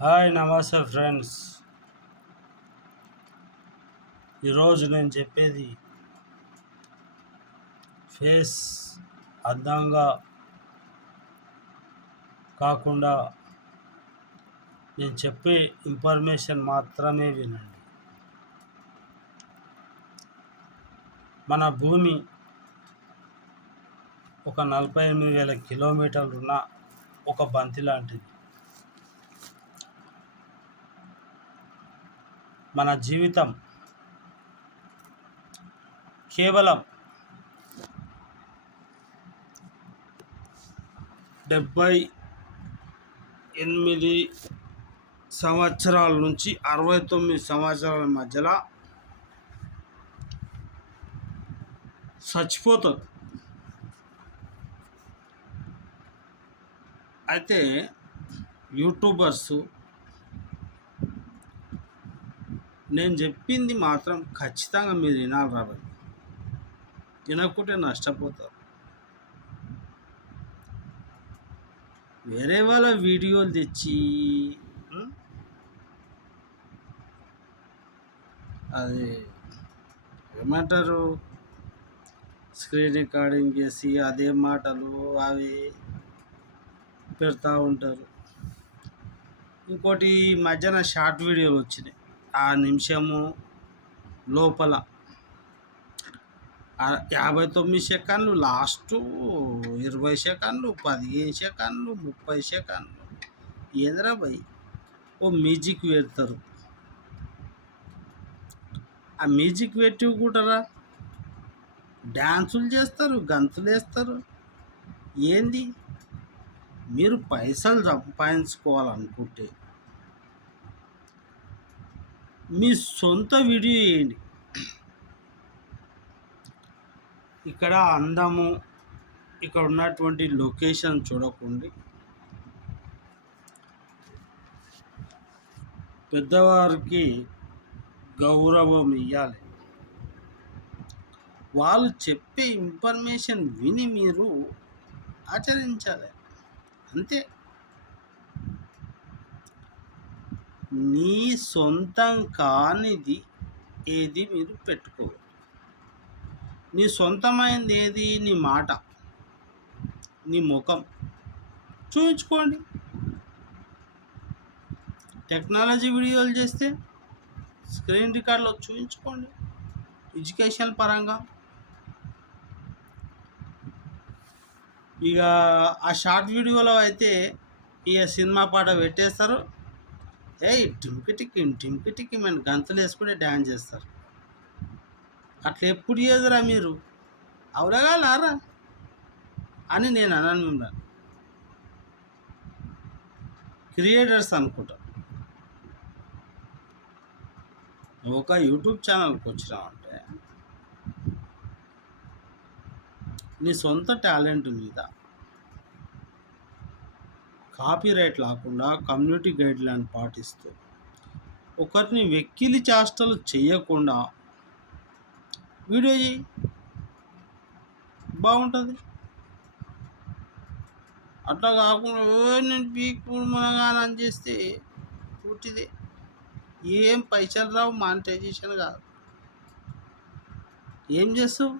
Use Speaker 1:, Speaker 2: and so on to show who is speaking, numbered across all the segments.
Speaker 1: Hi నమస్తే friends. ఈరోజు నేను చెప్పేది ఫేస్ అందంగా కాకుండా నేను చెప్పే ఇన్ఫర్మేషన్ మాత్రమే వినండి. మన భూమి ఒక నలభై ఎనిమిది వేల కిలోమీటర్లు ఉన్న ఒక బంతి లాంటిది. మన జీవితం కేవలం డెబ్భై ఎనిమిది సంవత్సరాల నుంచి అరవై తొమ్మిది సంవత్సరాల మధ్యలో చచ్చిపోతుంది. అయితే యూట్యూబర్సు నేను చెప్పింది మాత్రం ఖచ్చితంగా మీరు వినాలి రాబోయ్ వినకుంటే నష్టపోతారు. వేరే వాళ్ళ వీడియోలు తెచ్చి అది ఏమంటారు? స్క్రీన్ రికార్డింగ్ చేసి అదే మాటలు అవి పెడతా ఉంటారు. ఇంకోటి ఈ మధ్యన షార్ట్ వీడియోలు వచ్చినాయి. ఆ నిమిషము లోపల. యాభై తొమ్మిది సెకండ్లు లాస్ట్ ఇరవై సెకండ్లు పదిహేను సెకండ్లు ముప్పై సెకండ్లు. ఏంద్రా భయ్? ఓ మ్యూజిక్ పెడతారు. ఆ మ్యూజిక్ పెట్టి కూడా డ్యాన్సులు చేస్తారు గంతులు వేస్తారు. ఏంది? మీరు పైసలు సంపాదించుకోవాలనుకుంటే మీ సొంత వీడియో వేయండి ఇక్కడ అందము ఇక్కడ ఉన్నటువంటి లొకేషన్ చూడకండి. పెద్దవారికి గౌరవం ఇవ్వాలి వాళ్ళు చెప్పే ఇన్ఫర్మేషన్ విని మీరు ఆచరించాలి. అంతే. నీ సొంతం కానిది ఏది మీరు పెట్టుకోవద్దు నీ సొంతమైనది ఏది? నీ మాట నీ ముఖం. చూపించుకోండి టెక్నాలజీ వీడియోలు చేస్తే స్క్రీన్ రికార్డులో చూపించుకోండి ఎడ్యుకేషన్ పరంగా. ఇక ఆ షార్ట్ వీడియోలో అయితే ఇక సినిమా పాట పెట్టేస్తారు. ఏయ్ టింకిటికి టింకిటికి మన గంతులు వేసుకుని డ్యాన్స్ చేస్తారు. అట్లా ఎప్పుడు చేయదురా మీరు? అవులగాలారా అని నేను అన్నాను మిమ్మల్ని. క్రియేటర్స్ అనుకుంటా. ఒక యూట్యూబ్ ఛానల్కి వచ్చినామంటే నీ సొంత టాలెంట్ మీద కాపీరైట్ లేకుండా కమ్యూనిటీ గైడ్లైన్ పాటిస్తూ ఒకరిని వెక్కిలి చేష్టలు చేయకుండా వీడియో చేయి. బాగుంటుంది. అట్లా కాకుండా "ఓ, నేను పీక్ మనగానని చేస్తే పుట్టిదే ఏం పైసలు రావు మానిటైజేషన్ కాదు. ఏం చేస్తావు?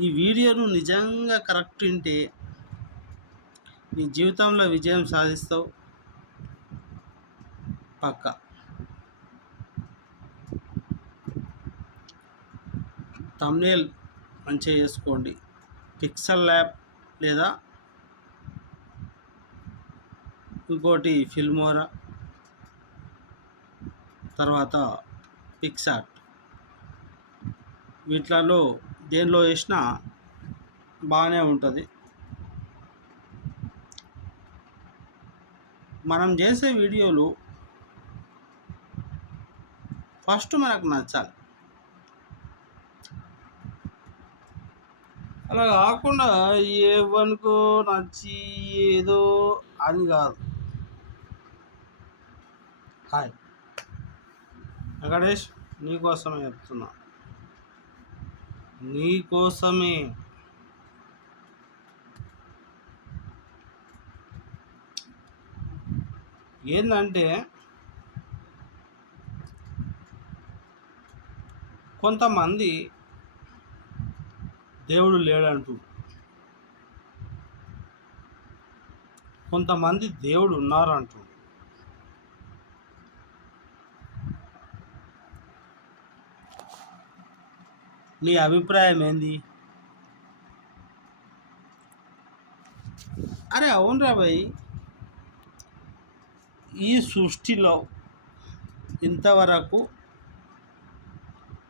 Speaker 1: ఈ వీడియోను నిజంగా కరెక్ట్ ఉంటే నీ జీవితంలో విజయం సాధిస్తావు. పక్క. తమ్నేల్ మంచిగా చేసుకోండి. పిక్సల్ ల్యాబ్ లేదా ఇంకోటి ఫిల్మోరా తర్వాత పిక్సార్ట్. వీటిలలో దేనిలో వేసినా బాగానే ఉంటుంది. మనం చేసే వీడియోలు ఫస్ట్ మనకు నచ్చాలి. అలా కాకుండా ఏవనుకో నచ్చి ఏదో అది కాదు. హాయ్. వెంకటేష్ నీకోసమే చెప్తున్నా. నీకోసమే ఏంటంటే కొంతమంది దేవుడు లేడంటూ కొంతమంది దేవుడు ఉన్నారంటూ నీ అభిప్రాయం ఏంది? అరే అవునరా భాయ్ ఈ సృష్టిలో ఇంతవరకు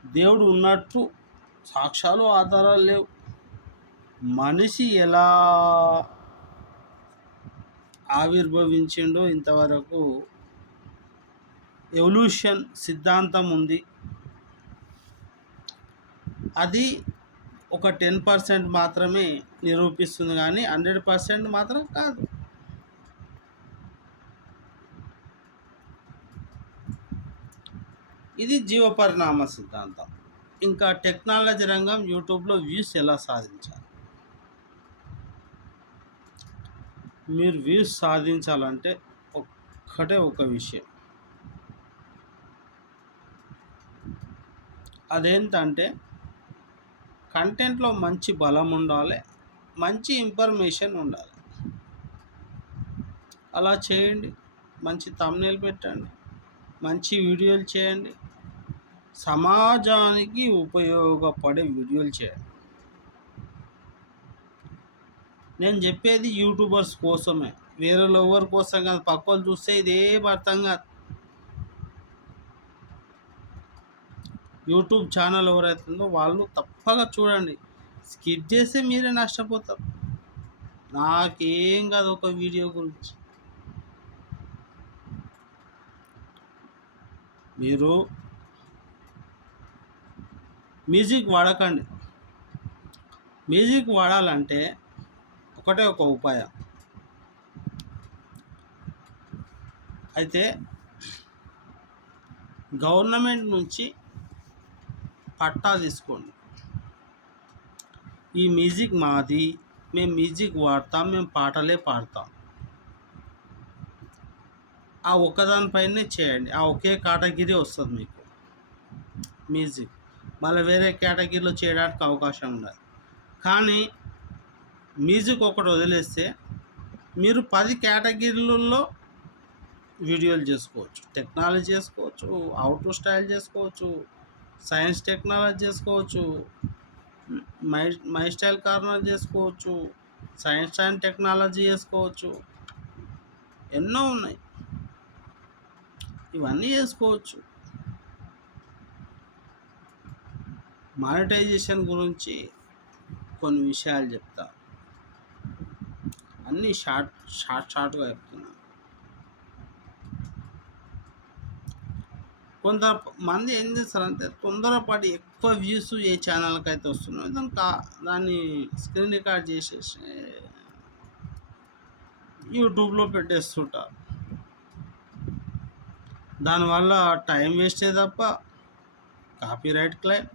Speaker 1: దేవుడు ఉన్నట్టు సాక్ష్యాలు ఆధారాలు లేవు. మనిషి ఎలా ఆవిర్భవించిండో ఇంతవరకు ఎవల్యూషన్ సిద్ధాంతం ఉంది. అది ఒక టెన్ పర్సెంట్ మాత్రమే నిరూపిస్తుంది కానీ హండ్రెడ్ పర్సెంట్ మాత్రం కాదు. ఇది జీవపరిణామ సిద్ధాంతం. ఇంకా టెక్నాలజీ రంగం యూట్యూబ్లో వ్యూస్ ఎలా సాధించాలి? మీరు వ్యూస్ సాధించాలంటే ఒక్కటే ఒక విషయం. అదేంటంటే కంటెంట్లో మంచి బలం ఉండాలి మంచి ఇన్ఫర్మేషన్ ఉండాలి. అలా చేయండి మంచి తమ్నేలు పెట్టండి మంచి వీడియోలు చేయండి సమాజానికి ఉపయోగపడే వీడియోలు చేయాలి. నేను చెప్పేది యూట్యూబర్స్ కోసమే. వేరే ఎవరి కోసం కాదు పక్కన చూస్తే ఇదేం అర్థం కాదు. యూట్యూబ్ ఛానల్ ఎవరైతుందో వాళ్ళు తప్పగా చూడండి. స్కిప్ చేస్తే మీరే నష్టపోతారు. నాకేం కాదు ఒక వీడియో గురించి. మీరు మ్యూజిక్ వాడకండి. మ్యూజిక్ వాడాలంటే ఒకటే ఒక ఉపాయం. అయితే గవర్నమెంట్ నుంచి పట్టా తీసుకోండి. ఈ మ్యూజిక్ మాది మేము మ్యూజిక్ వాడతాం మేము పాటలే పాడతాం. ఆ ఒక్కదానిపైనే చేయండి ఆ ఒకే కేటగిరీ వస్తుంది మీకు. మ్యూజిక్. మళ్ళీ వేరే కేటగిరీలో చేయడానికి అవకాశం ఉండదు కానీ మ్యూజిక్ ఒకటి వదిలేస్తే మీరు పది కేటగిరీలలో వీడియోలు చేసుకోవచ్చు. టెక్నాలజీ చేసుకోవచ్చు అవుట్ స్టైల్ చేసుకోవచ్చు సైన్స్ టెక్నాలజీ చేసుకోవచ్చు మై మై స్టైల్ కార్నర్ చేసుకోవచ్చు సైన్స్ అండ్ టెక్నాలజీ చేసుకోవచ్చు. ఎన్నో ఉన్నాయి. ఇవన్నీ చేసుకోవచ్చు. మానిటైజేషన్ గురించి కొన్ని విషయాలు చెప్తా. అన్నీ షార్ట్ షార్ట్ షార్ట్గా చెప్తున్నా. కొంతమంది ఏం చేస్తారంటే తొందరపాటి ఎక్కువ వ్యూస్ ఏ ఛానల్కి అయితే వస్తున్నాయో దాని కా దాన్ని స్క్రీన్ రికార్డ్ చేసేసి యూట్యూబ్లో పెట్టేస్తుంటారు. దానివల్ల టైం వేస్టే తప్ప కాపీ రైట్ క్లైమ్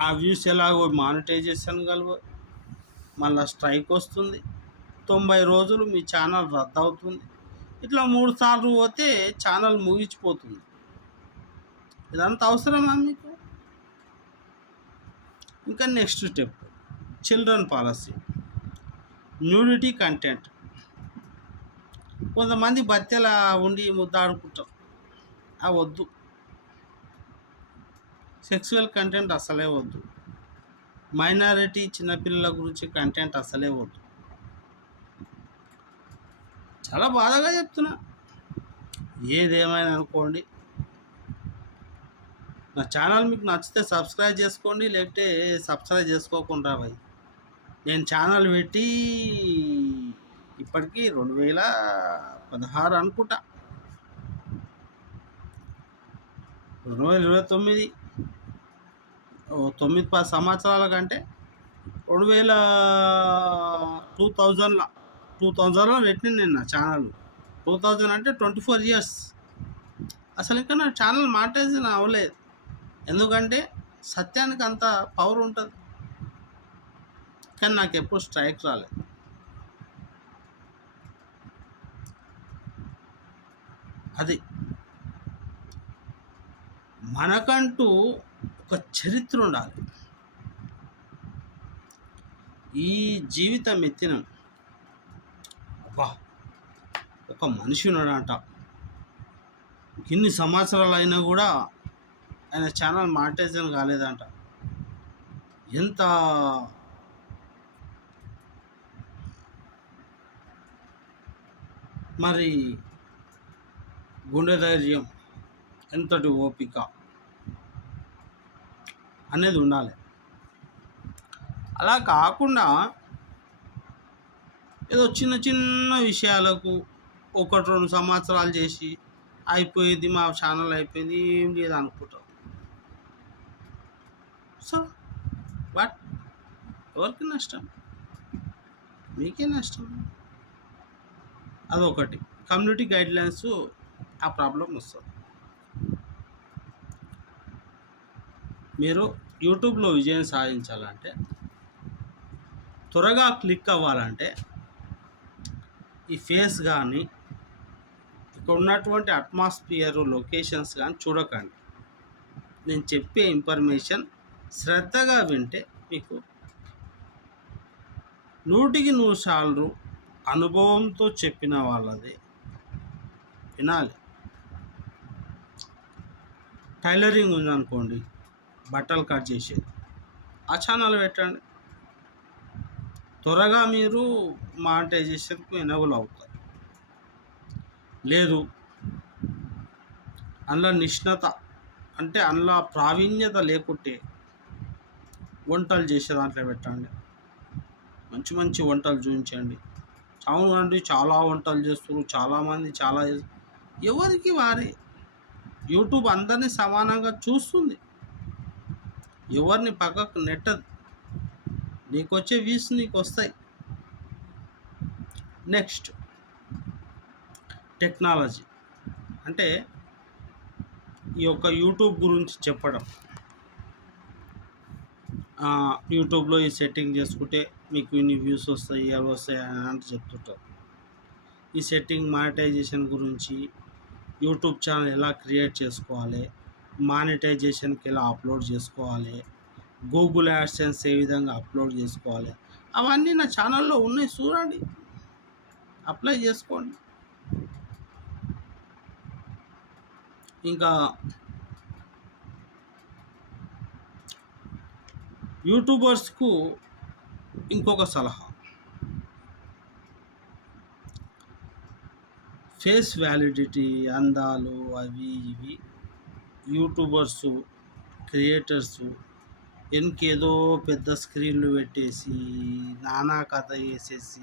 Speaker 1: ఆ వ్యూస్ ఎలాగో మానిటైజేషన్ కలవ మళ్ళీ స్ట్రైక్ వస్తుంది. తొంభై రోజులు మీ ఛానల్ రద్దు అవుతుంది ఇట్లా మూడు సార్లు పోతే ఛానల్ ముగిచిపోతుంది ఇదంతా అవసరమా మీకు? ఇంకా next step children policy. Nudity content. కొంతమంది బత్తెల ఉండి ముద్దాడుకుంటారు. ఆ వద్దు. సెక్సువల్ కంటెంట్ అసలే వద్దు. మైనారిటీ చిన్నపిల్లల గురించి కంటెంట్ అసలే వద్దు. చాలా బాధగా చెప్తున్నా. ఏదేమైనా అనుకోండి. నా ఛానల్ మీకు నచ్చితే సబ్స్క్రైబ్ చేసుకోండి లేకపోతే సబ్స్క్రైబ్ చేసుకోకుండా పోయి. నేను ఛానల్ పెట్టి ఇప్పటికీ రెండు వేల పదహారు అనుకుంటా. రెండు వేల ఇరవై తొమ్మిది. తొమ్మిది పది సంవత్సరాల కంటే రెండు వేల టూ థౌజండ్లో టూ థౌజండ్లో పెట్టిన నేను నా ఛానల్. టూ థౌజండ్ అంటే ట్వంటీ ఫోర్ ఇయర్స్ అసలు ఇంకా నా ఛానల్ మాటేసి నా అవ్వలేదు. ఎందుకంటే సత్యానికి అంత పవర్ ఉంటుంది. కానీ నాకు ఎప్పుడు స్ట్రైక్ రాలేదు. అది. మనకంటూ ఒక చరిత్ర ఉండాలి. ఈ జీవితం ఎత్తిన అబ్బా ఒక మనిషి ఉన్నాడంట. ఇన్ని సంవత్సరాలు అయినా కూడా ఆయన ఛానల్ మానిటైజన్ కాలేదంట. ఎంత మరి గుండె ధైర్యం ఎంతటి ఓపిక. అనేది ఉండాలి. అలా కాకుండా ఏదో చిన్న చిన్న విషయాలకు ఒకటి రెండు సంవత్సరాలు చేసి అయిపోయింది మా ఛానల్ అయిపోయింది ఏం లేదు అనుకుంటాం. సో బట్ ఎవరికి నష్టం? మీకే నష్టం. అదొకటి. కమ్యూనిటీ గైడ్లైన్స్ ఆ ప్రాబ్లం వస్తుంది. మీరు యూట్యూబ్లో విజయం సాధించాలంటే త్వరగా క్లిక్ అవ్వాలంటే ఈ ఫేస్ కానీ ఇక్కడ ఉన్నటువంటి అట్మాస్ఫియర్ లొకేషన్స్ కానీ చూడకండి. నేను చెప్పే ఇన్ఫర్మేషన్ శ్రద్ధగా వింటే మీకు నూటికి నూరు సార్లు అనుభవంతో చెప్పిన వాళ్ళది వినాలి. టైలరింగ్ ఉందనుకోండి బట్టలు కట్ చేసేది. ఆ ఛానల్ పెట్టండి. త్వరగా మీరు మానిటైజేషన్కు ఎనబుల్ అవుతారు. లేదు. అందులో నిష్ణత అంటే అందులో ప్రావీణ్యత లేకుంటే వంటలు చేసే దాంట్లో పెట్టండి. మంచి మంచి వంటలు చూపించండి. అవునండి చాలా వంటలు చేస్తున్నారు చాలామంది చాలా ఎవరికి వారి? యూట్యూబ్ అందరినీ సమానంగా చూస్తుంది. ఎవరిని పక్కకు నెట్టదు. నీకు వచ్చే వ్యూస్ నీకు వస్తాయి నెక్స్ట్ టెక్నాలజీ. అంటే ఈ యొక్క యూట్యూబ్ గురించి చెప్పడం. యూట్యూబ్లో ఈ సెట్టింగ్ చేసుకుంటే మీకు ఇన్ని వ్యూస్ వస్తాయి అవి వస్తాయి అని అంటే చెప్తుంటారు. ఈ సెట్టింగ్ మానిటైజేషన్ గురించి యూట్యూబ్ ఛానల్ ఎలా క్రియేట్ చేసుకోవాలి మానిటైజేషన్కి ఎలా అప్లోడ్ చేసుకోవాలి? గూగుల్ యాడ్సెన్స్ ఏ విధంగా అప్లోడ్ చేసుకోవాలి? అవన్నీ నా ఛానల్లో ఉన్నాయి. చూడండి. అప్లై చేసుకోండి. ఇంకా యూట్యూబర్స్కు ఇంకొక సలహా. ఫేస్ వ్యాలిడిటీ అందాలు అవి ఇవి యూట్యూబర్సు క్రియేటర్స్ వెనకేదో పెద్ద స్క్రీన్లు పెట్టేసి నానా కథ వేసేసి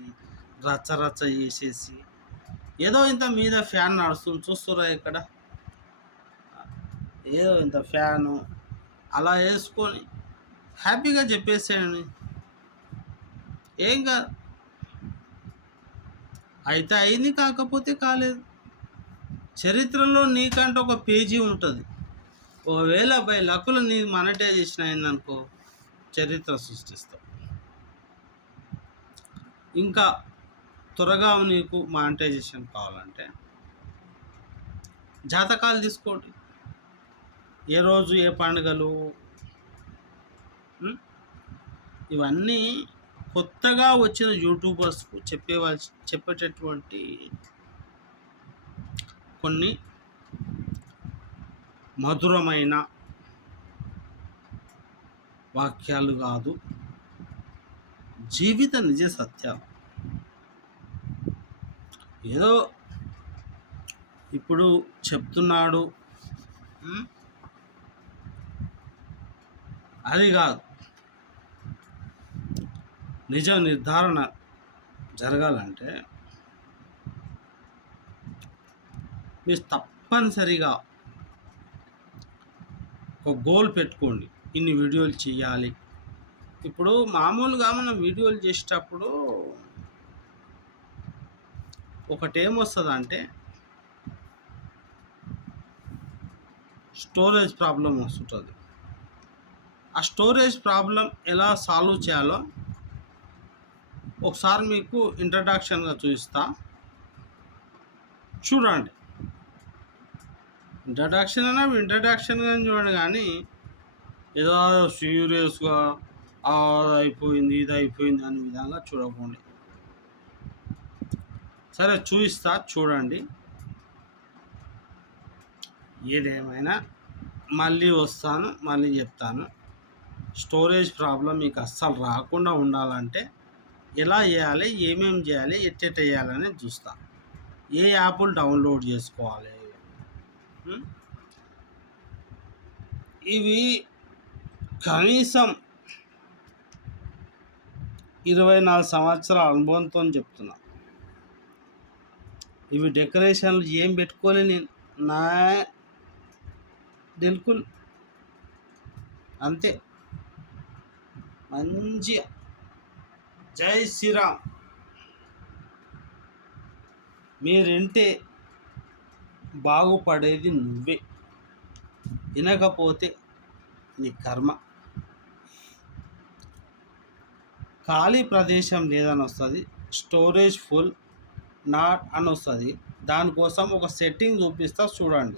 Speaker 1: రచ్చ రచ్చ చేసేసి ఏదో ఇంత మీద ఫ్యాన్ నడుస్తుంది. చూస్తురా ఇక్కడ? ఏదో ఇంత ఫ్యాను. అలా వేసుకొని హ్యాపీగా చెప్పేసేయండి. ఏం కాదు. అయితే అయింది కాకపోతే కాలేదు. చరిత్రలో నీకంటే ఒక పేజీ ఉంటుంది. ఒకవేళ బై లక్కులు నీ మానిటైజేషన్ అయిందనుకో చరిత్ర సృష్టిస్తావు ఇంకా త్వరగా నీకు మానిటైజేషన్ కావాలంటే జాతకాలు తీసుకోండి. ఏ రోజు ఏ పండుగలు ఇవన్నీ కొత్తగా వచ్చిన యూట్యూబర్స్కు చెప్పేవాల్సి చెప్పేటటువంటి కొన్ని మధురమైన వాక్యాలు కాదు. జీవిత నిజ సత్యాలు. ఏదో ఇప్పుడు చెప్తున్నాడు. అది కాదు. నిజ నిర్ధారణ జరగాలంటే మీరు తప్పనిసరిగా ఒక గోల్ పెట్టుకోండి. ఇన్ని వీడియోలు చేయాలి. ఇప్పుడు మామూలుగా మనం వీడియోలు చేసేటప్పుడు ఒకటేమొస్తుంది అంటే స్టోరేజ్ ప్రాబ్లం వస్తుంటుంది. ఆ స్టోరేజ్ ప్రాబ్లం ఎలా సాల్వ్ చేయాలో ఒకసారి మీకు ఇంట్రడక్షన్గా చూపిస్తా. చూడండి. ఇంట్రడక్షన్ అయినా ఇంట్రడక్షన్ కానీ చూడండి కానీ ఏదో సీరియస్గా అది అయిపోయింది ఇది అయిపోయింది అనే విధంగా చూడకండి. సరే చూపిస్తా చూడండి. ఏదేమైనా మళ్ళీ వస్తాను మళ్ళీ చెప్తాను. స్టోరేజ్ ప్రాబ్లం మీకు అస్సలు రాకుండా ఉండాలంటే ఎలా చేయాలి ఏమేమి చేయాలి ఎట్టెట్ చేయాలని చూస్తాను ఏ యాప్లు డౌన్లోడ్ చేసుకోవాలి ఇవి కనీసం ఇరవై నాలుగు సంవత్సరాల అనుభవంతో చెప్తున్నా. ఇవి డెకరేషన్లు ఏం పెట్టుకోలే నేను. నా బిల్కుల్ అంతే. మంచి జై శ్రీరామ్. మీరింటే బాగుపడేది నువ్వే. వినకపోతే నీ కర్మ. ఖాళీ ప్రదేశం లేదని వస్తుంది స్టోరేజ్ ఫుల్ నాట్ అని వస్తుంది. దానికోసం ఒక సెట్టింగ్ చూపిస్తా చూడండి.